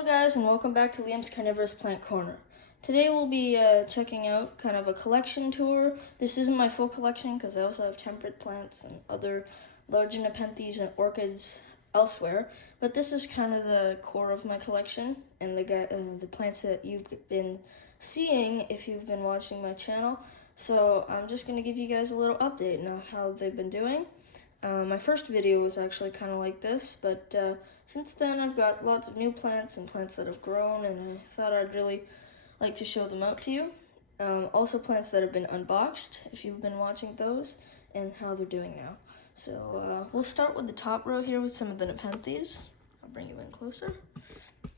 Hello guys, and welcome back to Liam's Carnivorous Plant Corner. Today we'll be checking out kind of a collection tour. This isn't my full collection because I also have temperate plants and other larger Nepenthes and orchids elsewhere. But this is kind of the core of my collection and the plants that you've been seeing if you've been watching my channel. So I'm just going to give you guys a little update on how they've been doing. My first video was actually kind of like this, but since then I've got lots of new plants and plants that have grown, and I thought I'd really like to show them out to you. Also plants that have been unboxed, if you've been watching those, and how they're doing now. So we'll start with the top row here with some of the Nepenthes. I'll bring you in closer.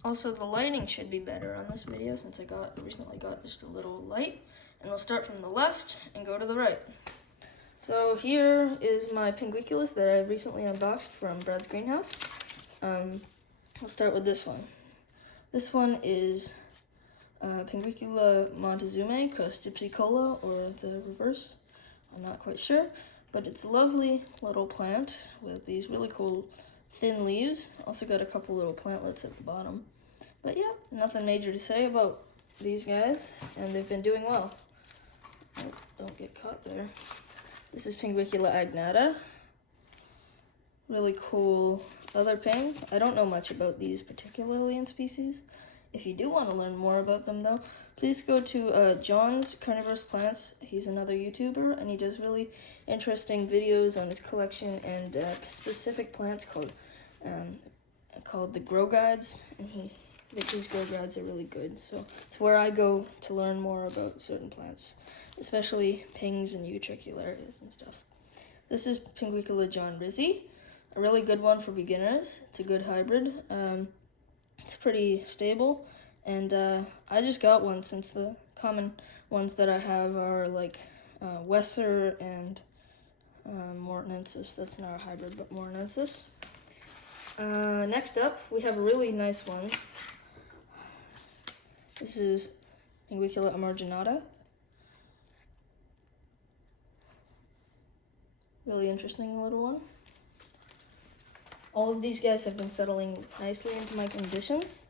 Also, the lighting should be better on this video since I recently got just a little light. And we'll start from the left and go to the right. So here is my Pinguiculas that I recently unboxed from Brad's greenhouse. We'll start with this one. This one is Pinguicula Montezume cross Gypsy-Cola, or the reverse. I'm not quite sure, but it's a lovely little plant with these really cool thin leaves. Also got a couple little plantlets at the bottom. But yeah, nothing major to say about these guys, and they've been doing well. Oh, don't get caught there. This is Pinguicula agnata. Really cool other ping. I don't know much about these particularly in species. If you do want to learn more about them though, please go to John's Carnivorous Plants. He's another YouTuber and he does really interesting videos on his collection and specific plants called the Grow Guides. And his Grow Guides are really good. So it's where I go to learn more about certain plants, especially pings and utricularias and stuff. This is Pinguicula John Rizzi, a really good one for beginners. It's a good hybrid. It's pretty stable, and I just got one since the common ones that I have are like Wesser and Mortonensis. That's not a hybrid, but Mortonensis. Next up, we have a really nice one. This is Pinguicula amarginata. Really interesting little one. All of these guys have been settling nicely into my conditions.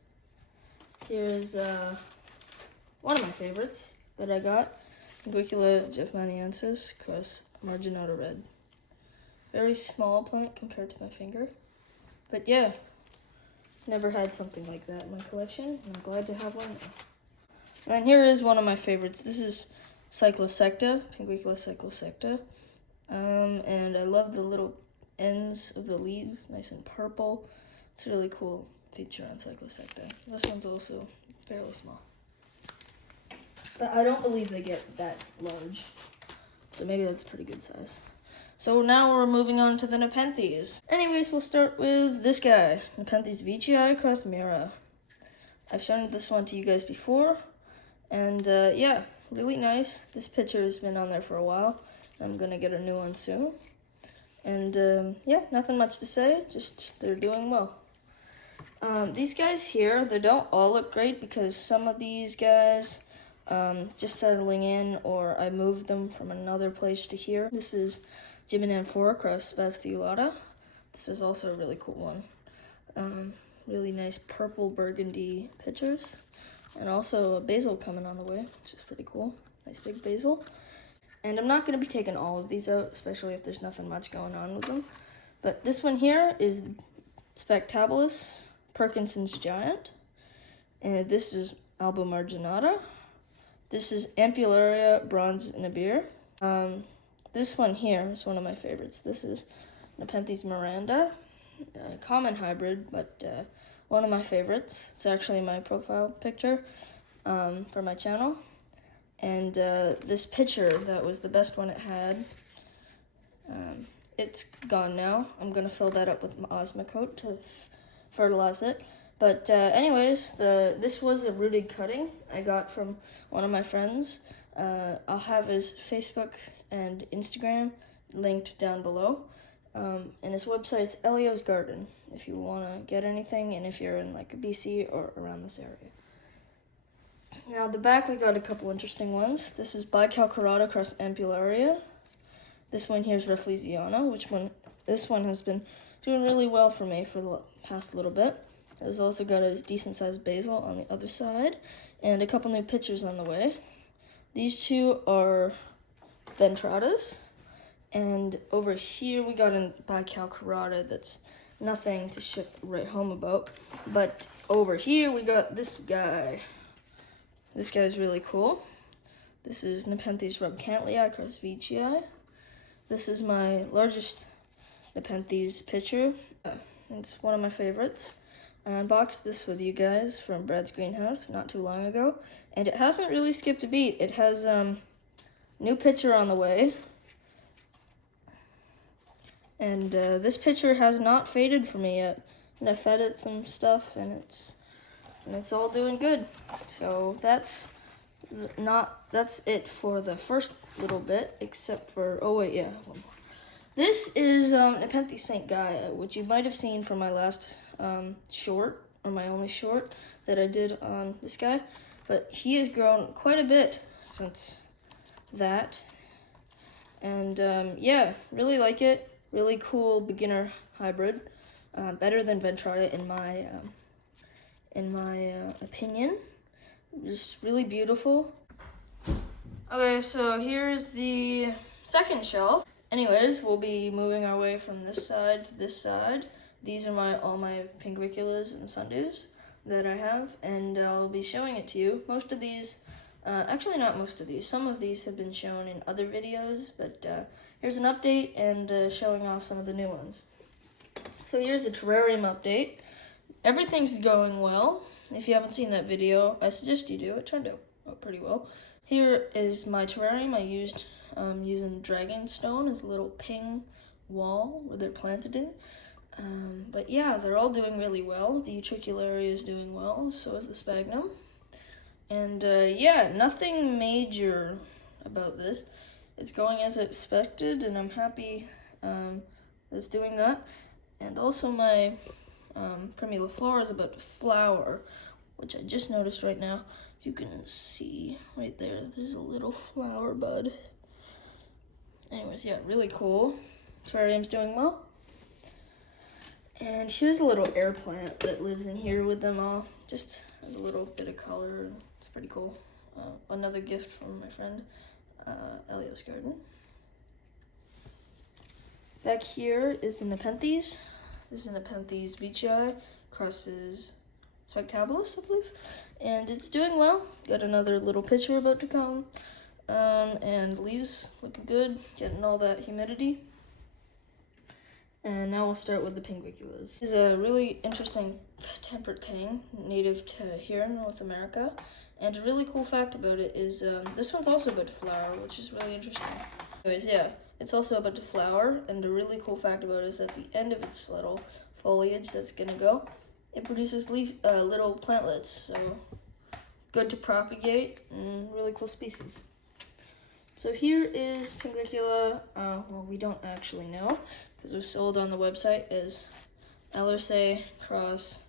Here's one of my favorites that I got, Pinguicula jeffmaniensis cross marginata red. Very small plant compared to my finger, but yeah, never had something like that in my collection, and I'm glad to have one now. And then here is one of my favorites. This is Cyclosecta, Pinguicula cyclosecta. And I love the little ends of the leaves, nice and purple. It's a really cool feature on Cyclosecta. This one's also fairly small, but I don't believe they get that large, so maybe that's a pretty good size. So now we're moving on to the Nepenthes. Anyways, we'll start with this guy, Nepenthes veitchii cross mira. I've shown this one to you guys before, and yeah, really nice. This picture has been on there for a while. I'm gonna get a new one soon. And yeah, nothing much to say, just they're doing well. These guys here, they don't all look great because some of these guys just settling in, or I moved them from another place to here. This is Jiminamphora cross Spathiulata. This is also a really cool one. Really nice purple burgundy pictures. And also a basil coming on the way, which is pretty cool. Nice big basil. And I'm not going to be taking all of these out, especially if there's nothing much going on with them. But this one here is Spectabilis Perkinson's Giant. And this is Alba marginata. This is Ampullaria bronze nabir. This one here is one of my favorites. This is Nepenthes Miranda, a common hybrid, but one of my favorites. It's actually my profile picture for my channel. And this picture, that was the best one it had. It's gone now. I'm gonna fill that up with Osmocote to fertilize it. But anyways, this was a rooted cutting I got from one of my friends. I'll have his Facebook and Instagram linked down below. And his website's Elio's Garden if you wanna get anything, and if you're in like BC or around this area. Now the back, we got a couple interesting ones. This is Bicalcarata cross Ampullaria. This one here is Rafflesiana, this one has been doing really well for me for the past little bit. It's also got a decent sized basil on the other side, and a couple new pitchers on the way. These two are ventratas, and over here we got a bicalcarata that's nothing to ship right home about. But over here we got this guy. This guy's really cool. This is Nepenthes rubcantlii cross veitchii. This is my largest Nepenthes pitcher. It's one of my favorites. I unboxed this with you guys from Brad's greenhouse not too long ago, and it hasn't really skipped a beat. It has new pitcher on the way, and this pitcher has not faded for me yet. And I fed it some stuff, and it's all doing good. So that's it for the first little bit, except for one more. This is Nepenthes St. Gaia, which you might have seen from my last short, or my only short that I did on this guy, but he has grown quite a bit since that, and yeah, really like it. Really cool beginner hybrid, better than Ventrata in my opinion. Just really beautiful. Okay, so here's the second shelf. Anyways, we'll be moving our way from this side to this side. These are all my Pinguiculas and Sundews that I have, and I'll be showing it to you. Most of these, actually not most of these, some of these have been shown in other videos, but here's an update and showing off some of the new ones. So here's the terrarium update. Everything's going well. If you haven't seen that video, I suggest you do. It turned out pretty well. Here is my terrarium. I used using dragon stone as a little ping wall where they're planted in. But yeah, they're all doing really well. The Utricularia is doing well, so is the sphagnum. And yeah, nothing major about this. It's going as expected, and I'm happy it's doing that. And also my Primula flora is about to flower, which I just noticed right now. You can see right there's a little flower bud. Anyways, yeah, really cool. Terrarium's doing well. And here's a little air plant that lives in here with them all. Just has a little bit of color. It's pretty cool. Another gift from my friend, Elio's garden. Back here is the Nepenthes. This is Nepenthes veitchii, crosses spectabilis, I believe. And it's doing well. Got another little pitcher about to come. And leaves looking good, getting all that humidity. And now we'll start with the Pinguiculas. This is a really interesting temperate ping, native to here in North America. And a really cool fact about it is this one's also about to flower, which is really interesting. Anyways, yeah, it's also about to flower, and a really cool fact about it is at the end of its little foliage that's gonna go, it produces little plantlets, so good to propagate, and really cool species. So here is Pinguicula. Well, we don't actually know, because it was sold on the website as LRSA cross,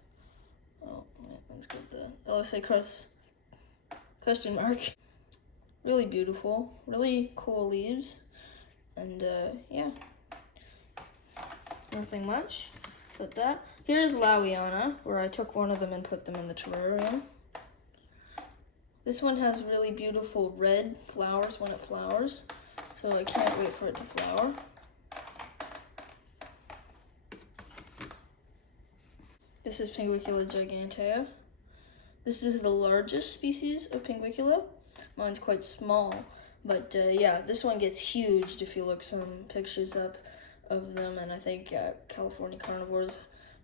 oh, let's get the LRSA cross question mark. Really beautiful, really cool leaves, and yeah, nothing much but that. Here's Lawiana, where I took one of them and put them in the terrarium. This one has really beautiful red flowers when it flowers, so I can't wait for it to flower. This is Pinguicula gigantea. This is the largest species of Pinguicula. Mine's quite small, but yeah, this one gets huge if you look some pictures up of them, and I think California Carnivorous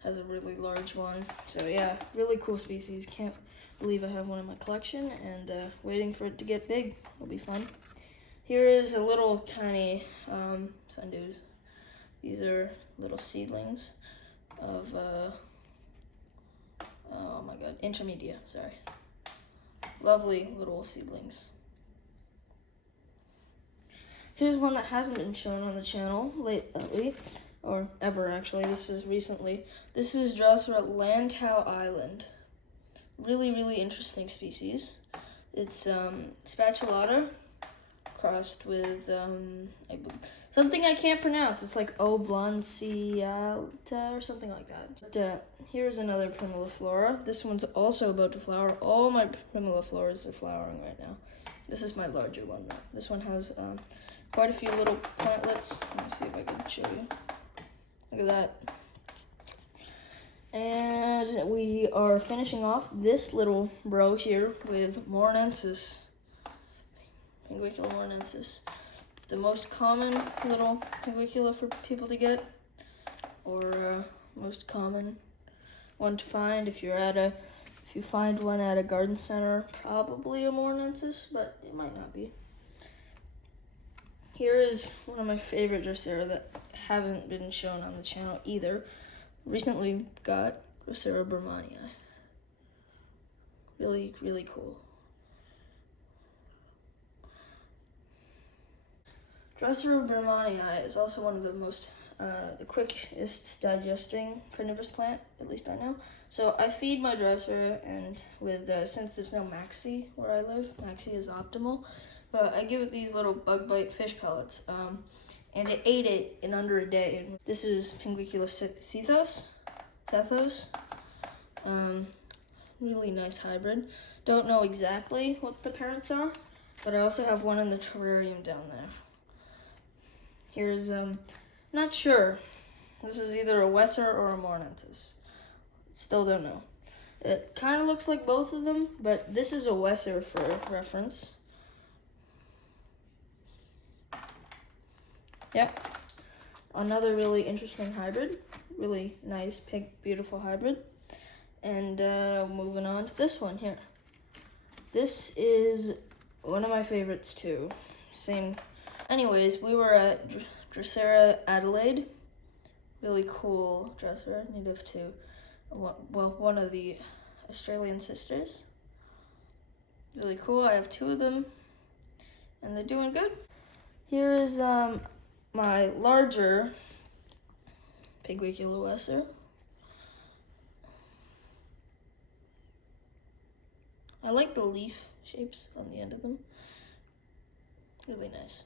has a really large one. So yeah, really cool species. Can't believe I have one in my collection, and waiting for it to get big. It'll be fun. Here is a little tiny Sundews. These are little seedlings of oh my god, intermedia, sorry. Lovely little seedlings. Here's one that hasn't been shown on the channel lately, or ever actually. This is recently. This is Drosera Lantau Island. Really, really interesting species. It's spatulata crossed with something I can't pronounce. It's like Oblanciata or something like that. But here's another Primuliflora. This one's also about to flower. All my Primulifloras are flowering right now. This is my larger one though. This one has quite a few little plantlets. Let me see if I can show you. Look at that. And we are finishing off this little row here with Morinensis. Pinguicula morinensis. The most common little Pinguicula for people to get, or most common one to find if you find one at a garden center, probably a morinensis, but it might not be. Here is one of my favorite Drosera that haven't been shown on the channel either. Recently got Drosera bermanii. Really, really cool. Drosera bermanii is also one of the most, the quickest digesting carnivorous plant, at least I know. So I feed my Drosera, and with, since there's no Maxi where I live, Maxi is optimal, but I give it these little bug bite fish pellets, and it ate it in under a day. This is Pinguicula sethos, really nice hybrid. Don't know exactly what the parents are, but I also have one in the terrarium down there. Here's, not sure. This is either a Wesser or a morinensis. Still don't know. It kind of looks like both of them, but this is a Wesser for reference. Yep. Another really interesting hybrid. Really nice, pink, beautiful hybrid. And moving on to this one here. This is one of my favorites too. Same. Anyways, we were at Drosera Adelaide. Really cool Drosera, native to, well, one of the Australian sisters. Really cool. I have 2 of them, and they're doing good. Here is my larger Pinguicula Wesser. I like the leaf shapes on the end of them. Really nice.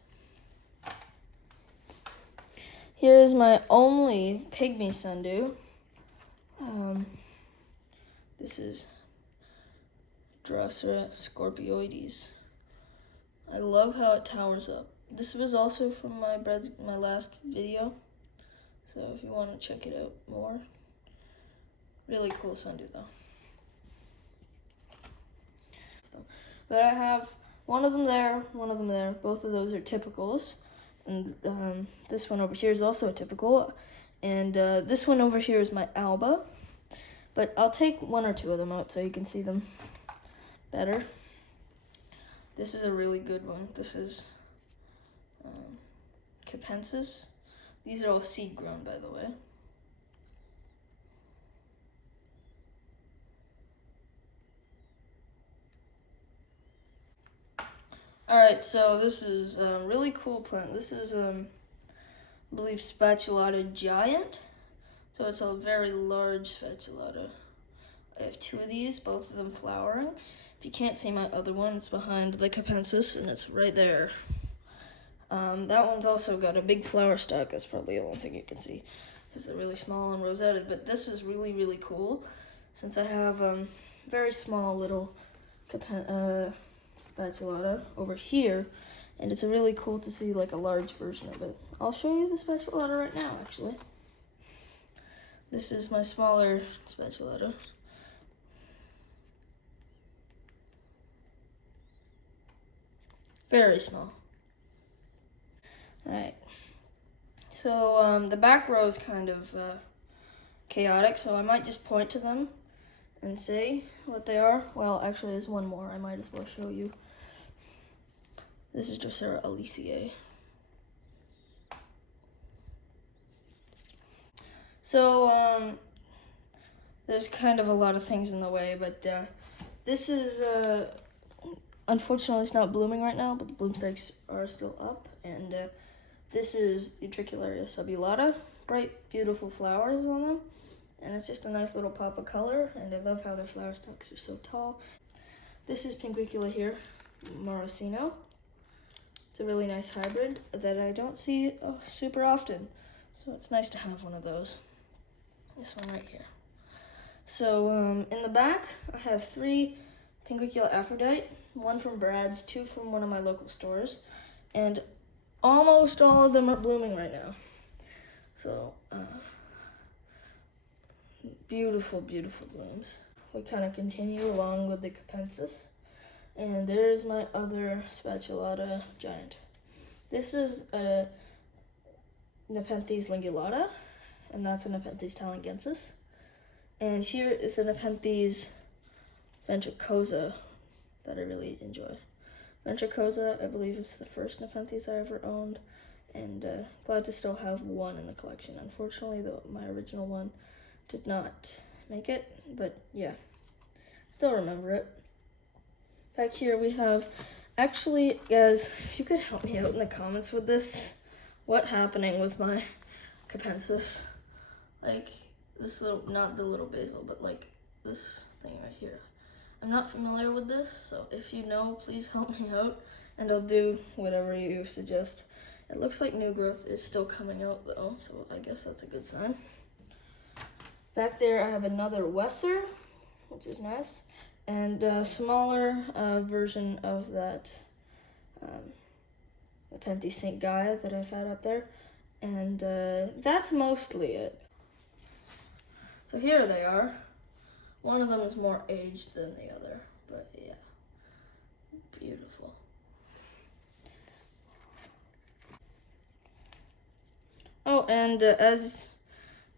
Here is my only pygmy sundew. This is Drosera scorpioides. I love how it towers up. This was also from my last video, so if you want to check it out more. Really cool sundew though. But I have one of them there, one of them there. Both of those are typicals. And this one over here is also a typical. And this one over here is my Alba. But I'll take 1 or 2 of them out so you can see them better. This is a really good one. This is Nepenthes. These are all seed grown, by the way. Alright, so this is a really cool plant. This is, I believe, Spatulata giant. So it's a very large spatulata. I have 2 of these, both of them flowering. If you can't see my other one, it's behind the Nepenthes, and it's right there. That one's also got a big flower stalk. That's probably the only thing you can see, because they're really small and rosetted. But this is really, really cool, since I have very small little spatulata over here, and it's really cool to see like a large version of it. I'll show you the spatulata right now, actually. This is my smaller spatulata. Very small. Alright. So the back row is kind of chaotic, so I might just point to them and say what they are. Well, actually there's one more I might as well show you. This is Drosera alisiae. So there's kind of a lot of things in the way, but this is unfortunately it's not blooming right now, but the bloom stakes are still up. And this is Utricularia subulata. Bright, beautiful flowers on them. And it's just a nice little pop of color, and I love how their flower stalks are so tall. This is Pinguicula here, Morosino. It's a really nice hybrid that I don't see super often. So it's nice to have one of those. This one right here. So in the back, I have 3 Pinguicula Aphrodite, 1 from Brad's, 2 from one of my local stores, and almost all of them are blooming right now. So beautiful, beautiful blooms. We kind of continue along with the Nepenthes, and there's my other Spatulata giant. This is a Nepenthes lingulata, and that's a Nepenthes talangensis. And here is a Nepenthes ventricosa that I really enjoy. Ventricosa, I believe, is the first Nepenthes I ever owned, and glad to still have one in the collection. Unfortunately, my original one did not make it, but yeah, still remember it. Back here we have, actually, guys, if you could help me out in the comments with this, what's happening with my Nepenthes? Like, this little, not the little basil, but like this thing right here. I'm not familiar with this, so if you know, please help me out, and I'll do whatever you suggest. It looks like new growth is still coming out though, so I guess that's a good sign. Back there I have another Wesser, which is nice, and a smaller version of that Nepenthes St. Gaia that I've had up there, and that's mostly it. So here they are. One of them is more aged than the other, but yeah, beautiful. Oh, and as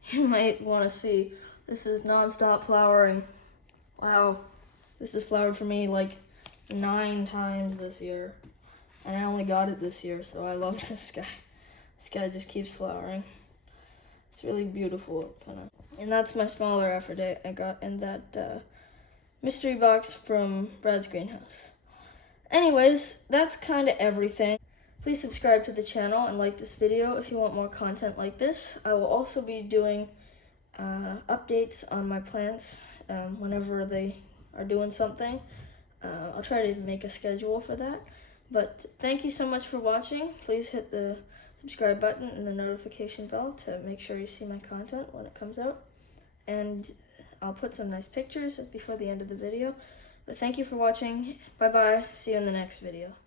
you might want to see, this is non-stop flowering. Wow, this has flowered for me like 9 times this year, and I only got it this year, so I love this guy. This guy just keeps flowering. It's really beautiful, kind of. And that's my smaller Aphrodite I got in that mystery box from Brad's greenhouse. Anyways, that's kind of everything. Please subscribe to the channel and like this video if you want more content like this. I will also be doing updates on my plants whenever they are doing something. I'll try to make a schedule for that. But thank you so much for watching. Please hit the subscribe button and the notification bell to make sure you see my content when it comes out. And I'll put some nice pictures before the end of the video. But thank you for watching. Bye bye. See you in the next video.